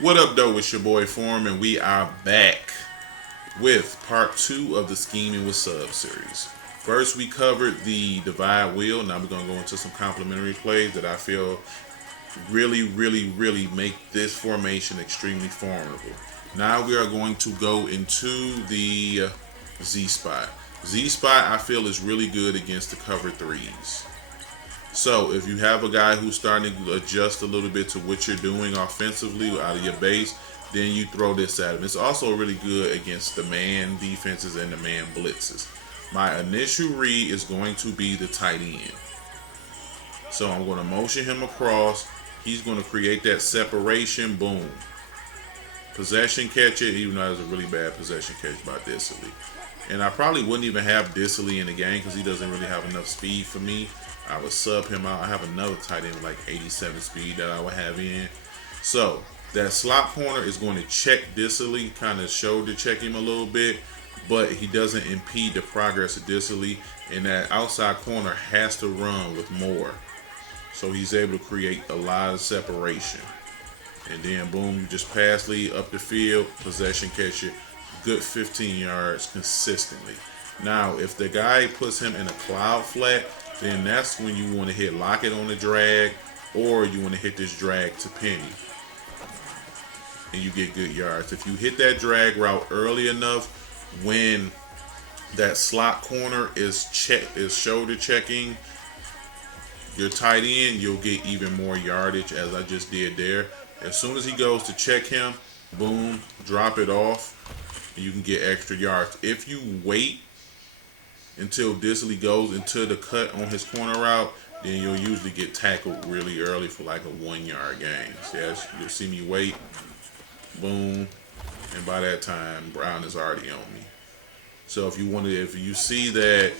What up, though? It's your boy Form, and we are back with part two of the Scheming with Sub series. First, we covered the divide wheel. Now we're gonna go into some complementary plays that I feel really make this formation extremely formidable. Now we are going to go into the Z spot. Z spot I feel is really good against the cover threes. So if you have a guy who's starting to adjust a little bit to what you're doing offensively out of your base, then you throw this at him. It's also really good against the man defenses and the man blitzes. My initial read is going to be the tight end. So I'm going to motion him across. He's going to create that separation. Boom. Possession catch it, even though that was a really bad possession catch by Disley. And I probably wouldn't even have Disley in the game because he doesn't really have enough speed for me. I would sub him out. I have another tight end with like 87 speed that I would have in. So that slot corner is going to check Disley, kind of shoulder check him a little bit, but he doesn't impede the progress of Disley. And that outside corner has to run with more. So he's able to create a lot of separation. And then boom, you just pass lead up the field, possession catch it, good 15 yards consistently. Now, if the guy puts him in a cloud flat, then that's when you want to hit Lockett on the drag, or you want to hit this drag to Penny, and you get good yards. If you hit that drag route early enough, when that slot corner is shoulder checking your tight end, you'll get even more yardage, as I just did there. As soon as he goes to check him, boom, drop it off, and you can get extra yards. If you wait until Disley goes into the cut on his corner route, then you'll usually get tackled really early for like a 1 yard gain. So you'll see me wait, boom, and by that time, Brown is already on me. So if you see that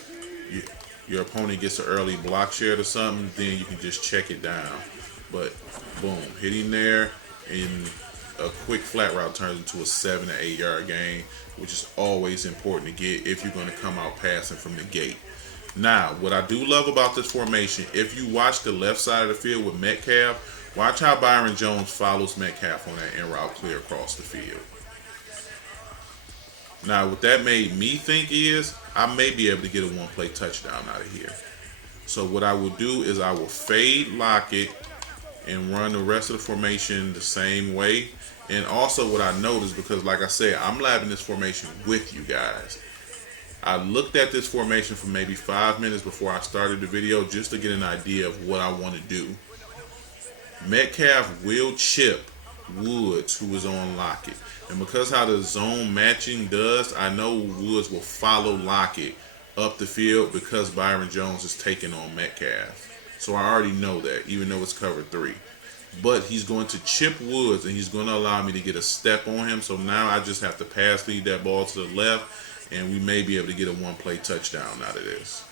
your opponent gets an early block share or something, then you can just check it down. But boom, hit him there, and a quick flat route turns into a 7 to 8 yard gain, which is always important to get if you're going to come out passing from the gate. Now, what I do love about this formation, if you watch the left side of the field with Metcalf, watch how Byron Jones follows Metcalf on that in route clear across the field. Now, what that made me think is I may be able to get a one-play touchdown out of here. So what I will do is I will fade Lockett and run the rest of the formation the same way. And also what I noticed, because like I said, I'm labbing this formation with you guys. I looked at this formation for maybe 5 minutes before I started the video just to get an idea of what I want to do. Metcalf will chip Woods, who is on Lockett. And because how the zone matching does, I know Woods will follow Lockett up the field because Byron Jones is taking on Metcalf. So I already know that, even though it's cover 3. But he's going to chip Woods, and he's going to allow me to get a step on him. So now I just have to pass lead that ball to the left, and we may be able to get a one-play touchdown out of this.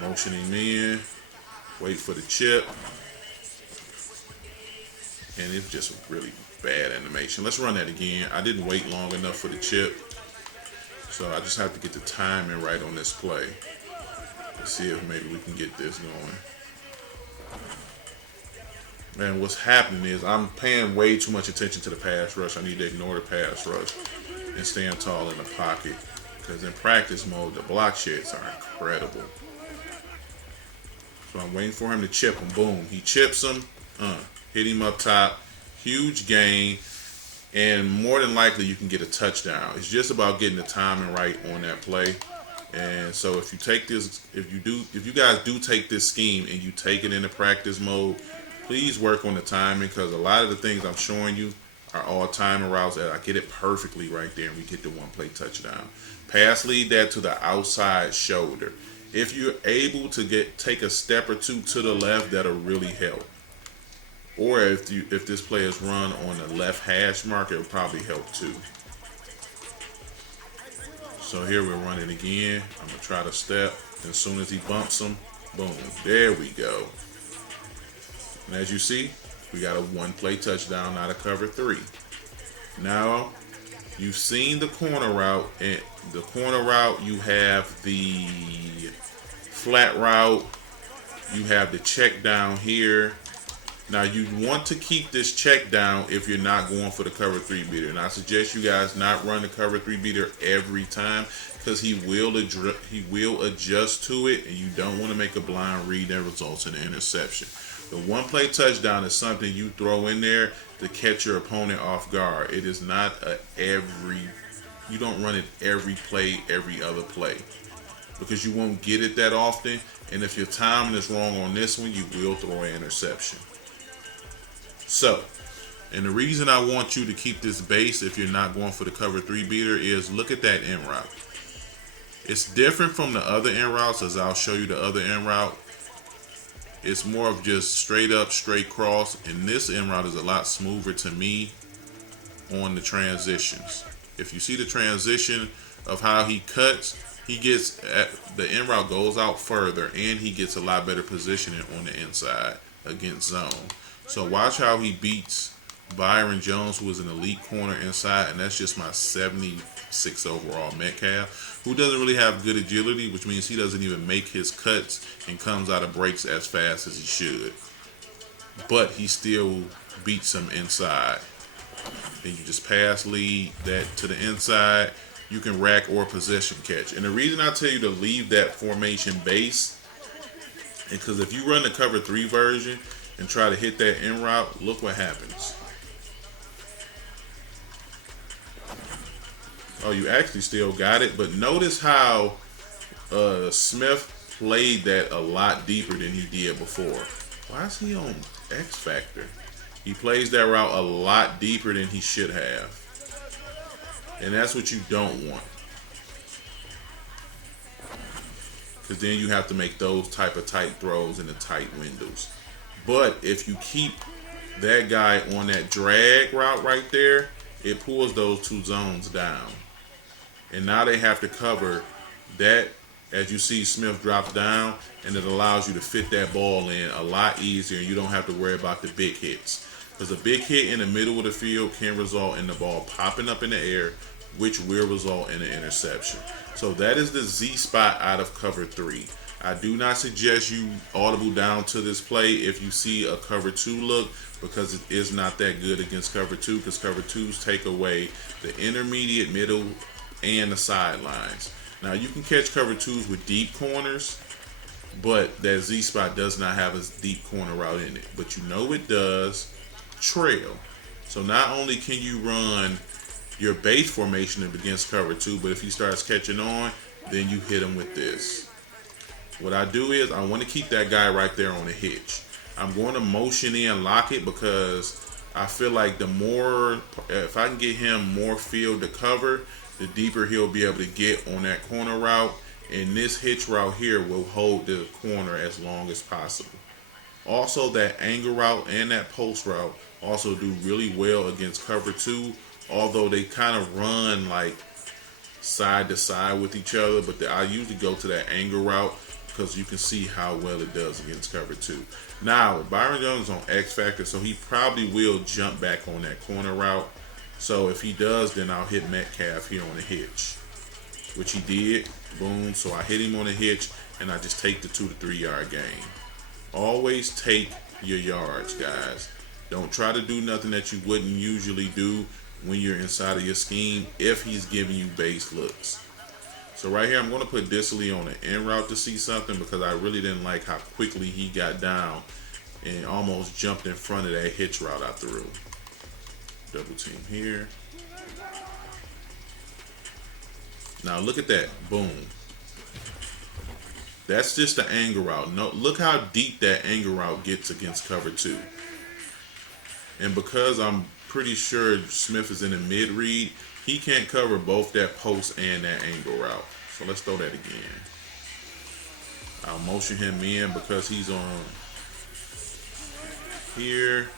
Motion him in, wait for the chip, and it's just a really bad animation. Let's run that again. I didn't wait long enough for the chip, so I just have to get the timing right on this play. Let's see if maybe we can get this going. Man, what's happening is I'm paying way too much attention to the pass rush. I need to ignore the pass rush and stand tall in the pocket, because in practice mode, the block sheds are incredible. So I'm waiting for him to chip him. Boom. He chips him. Hit him up top. Huge gain. And more than likely, you can get a touchdown. It's just about getting the timing right on that play. And so if you take this, if you guys do take this scheme and you take it into practice mode, please work on the timing, because a lot of the things I'm showing you are all timing routes that I get it perfectly right there, and we get the one-play touchdown. Pass lead that to the outside shoulder. If you're able to take a step or two to the left, that'll really help. Or if this play is run on the left hash mark, it'll probably help too. So here we're running again. I'm going to try to step. As soon as he bumps him, boom, there we go. And as you see, we got a one-play touchdown out of cover 3. Now, you've seen the corner route. And the corner route, you have the flat route. You have the check down here. Now you want to keep this check down if you're not going for the cover three beater. And I suggest you guys not run the cover three beater every time because he will adjust to it, and you don't want to make a blind read that results in an interception. The one play touchdown is something you throw in there to catch your opponent off guard. It is not you don't run it every play, every other play, because you won't get it that often. And if your timing is wrong on this one, you will throw an interception. So, and the reason I want you to keep this base if you're not going for the cover three beater is look at that end route. It's different from the other end routes, as I'll show you the other end route. It's more of just straight up, straight cross, and this end route is a lot smoother to me on the transitions. If you see the transition of how he cuts, he gets the end route goes out further, and he gets a lot better positioning on the inside against zone. So watch how he beats Byron Jones, who is an elite corner inside, and that's just my 76 overall Metcalf, who doesn't really have good agility, which means he doesn't even make his cuts and comes out of breaks as fast as he should. But he still beats him inside. Then you just pass lead that to the inside. You can rack or possession catch. And the reason I tell you to leave that formation base is because if you run the cover three version and try to hit that end route, look what happens. Oh, you actually still got it, but notice how Smith played that a lot deeper than he did before. Why is he on X Factor? He plays that route a lot deeper than he should have. And that's what you don't want. Because then you have to make those type of tight throws in the tight windows. But if you keep that guy on that drag route right there, it pulls those two zones down. And now they have to cover that. As you see, Smith drops down, and it allows you to fit that ball in a lot easier, and you don't have to worry about the big hits. Because a big hit in the middle of the field can result in the ball popping up in the air, which will result in an interception. So that is the Z spot out of cover three. I do not suggest you audible down to this play if you see a cover two look, because it is not that good against cover two, because cover twos take away the intermediate, middle, and the sidelines. Now you can catch cover twos with deep corners, but that Z spot does not have a deep corner route in it. But you know it does trail. So not only can you run your base formation against cover two, but if he starts catching on, then you hit him with this. What I do is I want to keep that guy right there on the hitch. I'm going to motion in, lock it, because I feel like the more, if I can get him more field to cover, the deeper he'll be able to get on that corner route. And this hitch route here will hold the corner as long as possible. Also, that angle route and that post route also do really well against cover two, although they kind of run like side to side with each other. But I usually go to that angle route because you can see how well it does against cover two. Now, Byron Jones is on X Factor, so he probably will jump back on that corner route. So if he does, then I'll hit Metcalf here on the hitch, which he did. Boom. So I hit him on the hitch, and I just take the 2 to 3 yard gain. Always take your yards, guys. Don't try to do nothing that you wouldn't usually do when you're inside of your scheme if he's giving you base looks. So right here, I'm going to put Dissly on the end route to see something, because I really didn't like how quickly he got down and almost jumped in front of that hitch route I threw. Double team here. Now look at that. Boom. That's just the angle route. No, look how deep that angle route gets against cover two. And because I'm pretty sure Smith is in a mid read, he can't cover both that post and that angle route. So let's throw that again. I'll motion him in because he's on here.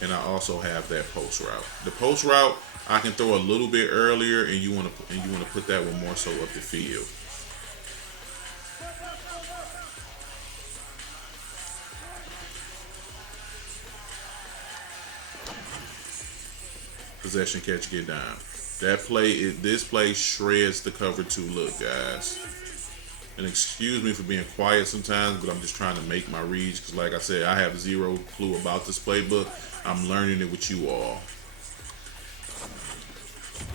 And I also have that post route. The post route I can throw a little bit earlier, and you want to put that one more so up the field. Possession catch, get down. That play, this play shreds the cover two look, guys. And excuse me for being quiet sometimes, but I'm just trying to make my reads because, like I said, I have zero clue about this playbook. I'm learning it with you all.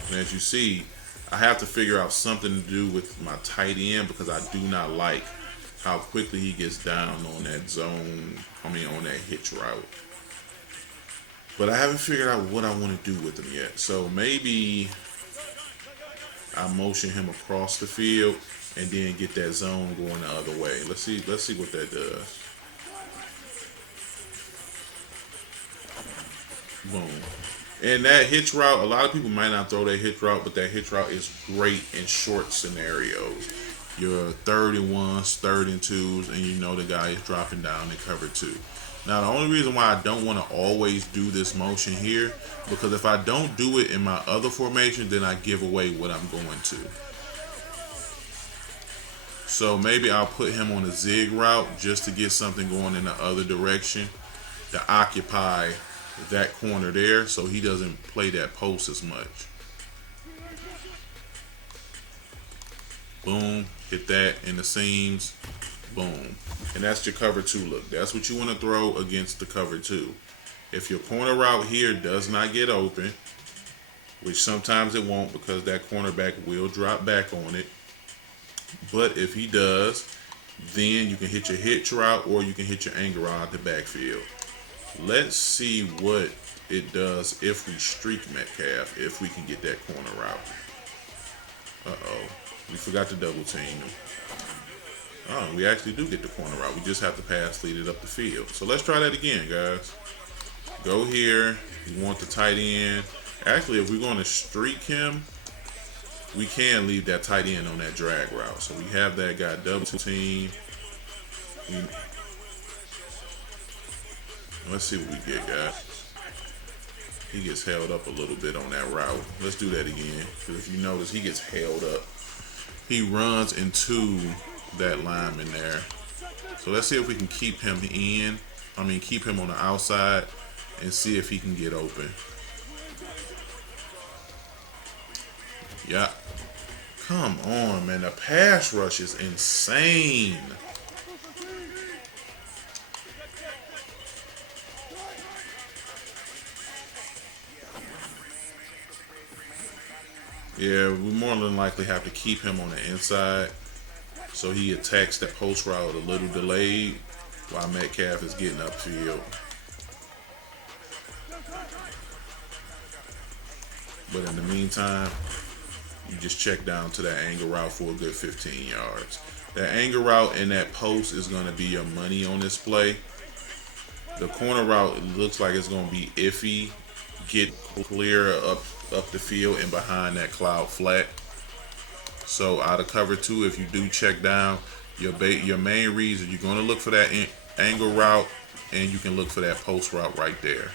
And as you see, I have to figure out something to do with my tight end because I do not like how quickly he gets down on that zone, on that hitch route. But I haven't figured out what I want to do with him yet. So maybe I motion him across the field and then get that zone going the other way. Let's see what that does. Boom. And that hitch route, a lot of people might not throw that hitch route, but that hitch route is great in short scenarios. Your 3rd and 1s, 3rd and 2s, and you know the guy is dropping down in cover 2. Now, the only reason why I don't want to always do this motion here, because if I don't do it in my other formation, then I give away what I'm going to. So maybe I'll put him on a zig route just to get something going in the other direction to occupy that corner there so he doesn't play that post as much. Boom, hit that in the seams. Boom. And that's your cover 2 look. That's what you want to throw against the cover 2. If your corner route here does not get open, which sometimes it won't because that cornerback will drop back on it, but if he does, then you can hit your hitch route or you can hit your angle route at the backfield. Let's see what it does if we streak Metcalf, if we can get that corner route. Uh-oh. We forgot to double team him. Oh, we actually do get the corner route. We just have to pass lead it up the field. So let's try that again, guys. Go here. You want the tight end. Actually, if we're going to streak him, we can leave that tight end on that drag route. So we have that guy double team. Let's see what we get, guys. He gets held up a little bit on that route. Let's do that again. Because if you notice, he gets held up. He runs into that lineman there. So let's see if we can keep him keep him on the outside and see if he can get open. Yeah. Come on, man. The pass rush is insane. Yeah, we more than likely have to keep him on the inside so he attacks that post route a little delayed while Metcalf is getting upfield. But in the meantime, you just check down to that angle route for a good 15 yards. That angle route and that post is going to be your money on this play. The corner route looks like it's going to be iffy. Get clear up the field and behind that cloud flat. So out of cover 2, if you do check down, your main reason you're going to look for that angle route, and you can look for that post route right there.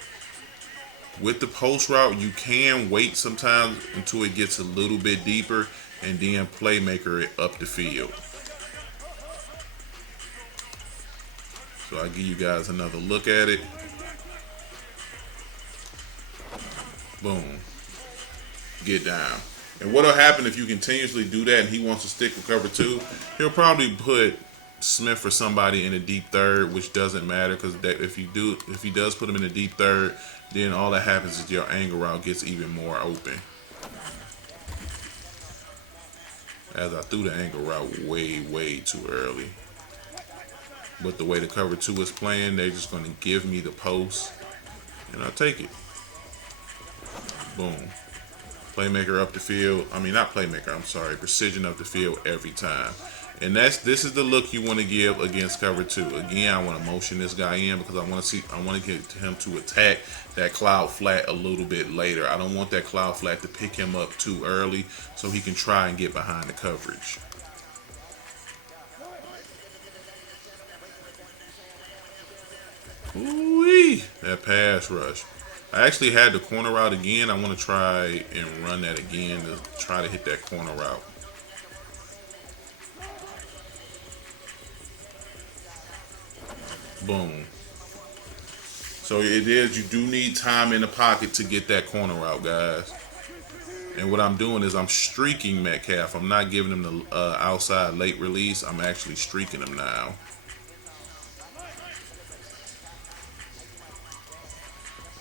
With the post route, you can wait sometimes until it gets a little bit deeper and then playmaker it up the field. So I'll give you guys another look at it. Boom. Get down. And what will happen if you continuously do that and he wants to stick with cover 2? He'll probably put Smith or somebody in a deep third, which doesn't matter because if he does put him in a deep third, then all that happens is your angle route gets even more open. As I threw the angle route way too early. But the way the cover 2 is playing, they're just going to give me the post, and I'll take it. Boom. Playmaker up the field. Not playmaker, I'm sorry. Precision up the field every time. And this is the look you want to give against cover 2. Again, I want to motion this guy in because I want to get him to attack that cloud flat a little bit later. I don't want that cloud flat to pick him up too early so he can try and get behind the coverage. Ooh-wee, that pass rush. I actually had the corner route again. I want to try and run that again to try to hit that corner route. Boom. So it is, you do need time in the pocket to get that corner route, guys. And what I'm doing is I'm streaking Metcalf. I'm not giving him the outside late release. I'm actually streaking him now.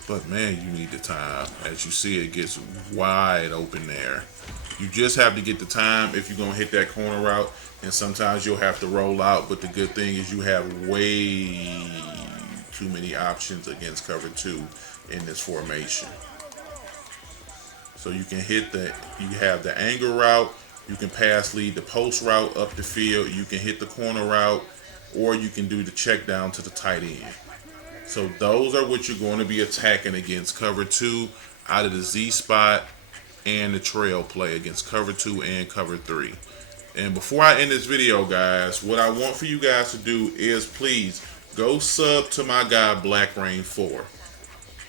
But man, you need the time. As you see, it gets wide open there. You just have to get the time if you're going to hit that corner route. And sometimes you'll have to roll out. But the good thing is you have way too many options against cover 2 in this formation. So you can you have the angle route. You can pass lead the post route up the field. You can hit the corner route. Or you can do the check down to the tight end. So those are what you're going to be attacking against cover 2 out of the Z spot and the trail play against cover 2 and cover 3. And before I end this video, guys, what I want for you guys to do is please go sub to my guy Black Rain 4.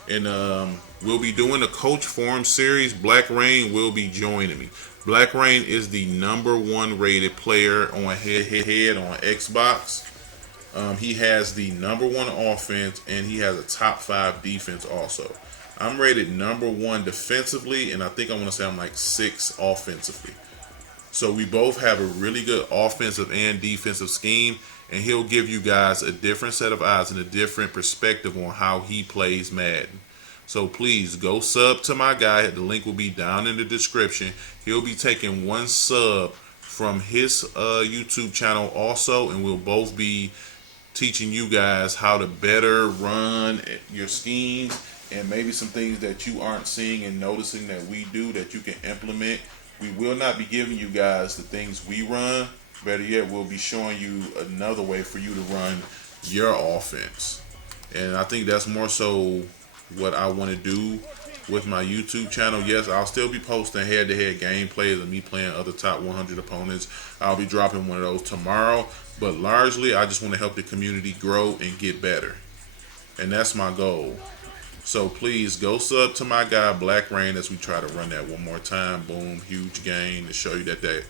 And we'll be doing a Coach Forum series. Black Rain will be joining me. Black Rain is the #1 rated player on head on Xbox. He has the #1 offense, and he has a top 5 defense also. I'm rated #1 defensively, and I think I want to say I'm like 6 offensively. So we both have a really good offensive and defensive scheme, and he'll give you guys a different set of eyes and a different perspective on how he plays Madden. So please go sub to my guy. The link will be down in the description. He'll be taking 1 sub from his YouTube channel also, and we'll both be teaching you guys how to better run your schemes and maybe some things that you aren't seeing and noticing that we do that you can implement. We will not be giving you guys the things we run. Better yet, we'll be showing you another way for you to run your offense. And I think that's more so what I want to do with my YouTube channel. Yes, I'll still be posting head-to-head gameplays of me playing other top 100 opponents. I'll be dropping one of those tomorrow. But largely, I just want to help the community grow and get better. And that's my goal. So please go sub to my guy Black Rain as we try to run that one more time. Boom, huge gain to show you that that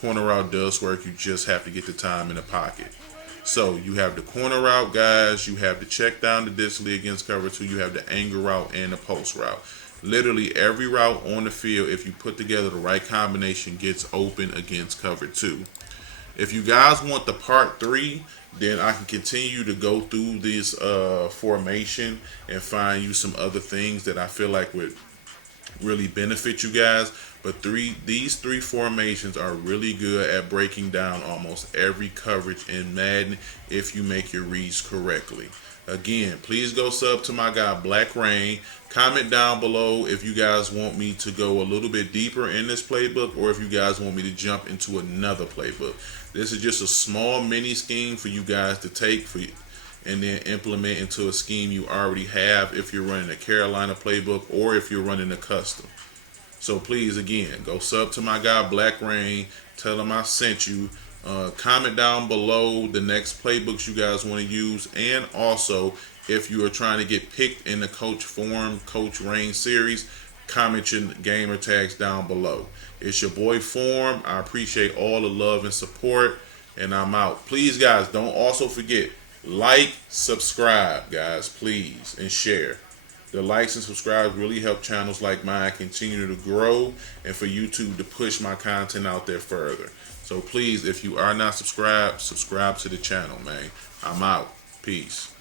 corner route does work. You just have to get the time in the pocket. So you have the corner route, guys. You have the check down to distantly against cover 2. You have the angle route and the post route. Literally every route on the field, if you put together the right combination, gets open against cover 2. If you guys want the part 3, then I can continue to go through this formation and find you some other things that I feel like would really benefit you guys. But these three formations are really good at breaking down almost every coverage in Madden if you make your reads correctly. Again, please go sub to my guy Black Rain. Comment down below if you guys want me to go a little bit deeper in this playbook, or if you guys want me to jump into another playbook. This is just a small mini scheme for you guys to take and then implement into a scheme you already have if you're running a Carolina playbook or if you're running a custom. So please, again, go sub to my guy Black Rain. Tell him I sent you. Comment down below the next playbooks you guys want to use, and also if you are trying to get picked in the Coach Forum, Coach Rain series, comment your gamer tags down below. It's your boy Forum. I appreciate all the love and support, and I'm out. Please, guys, don't also forget, like, subscribe, guys, please, and share. The likes and subscribes really help channels like mine continue to grow and for YouTube to push my content out there further. So please, if you are not subscribed, subscribe to the channel, man. I'm out. Peace.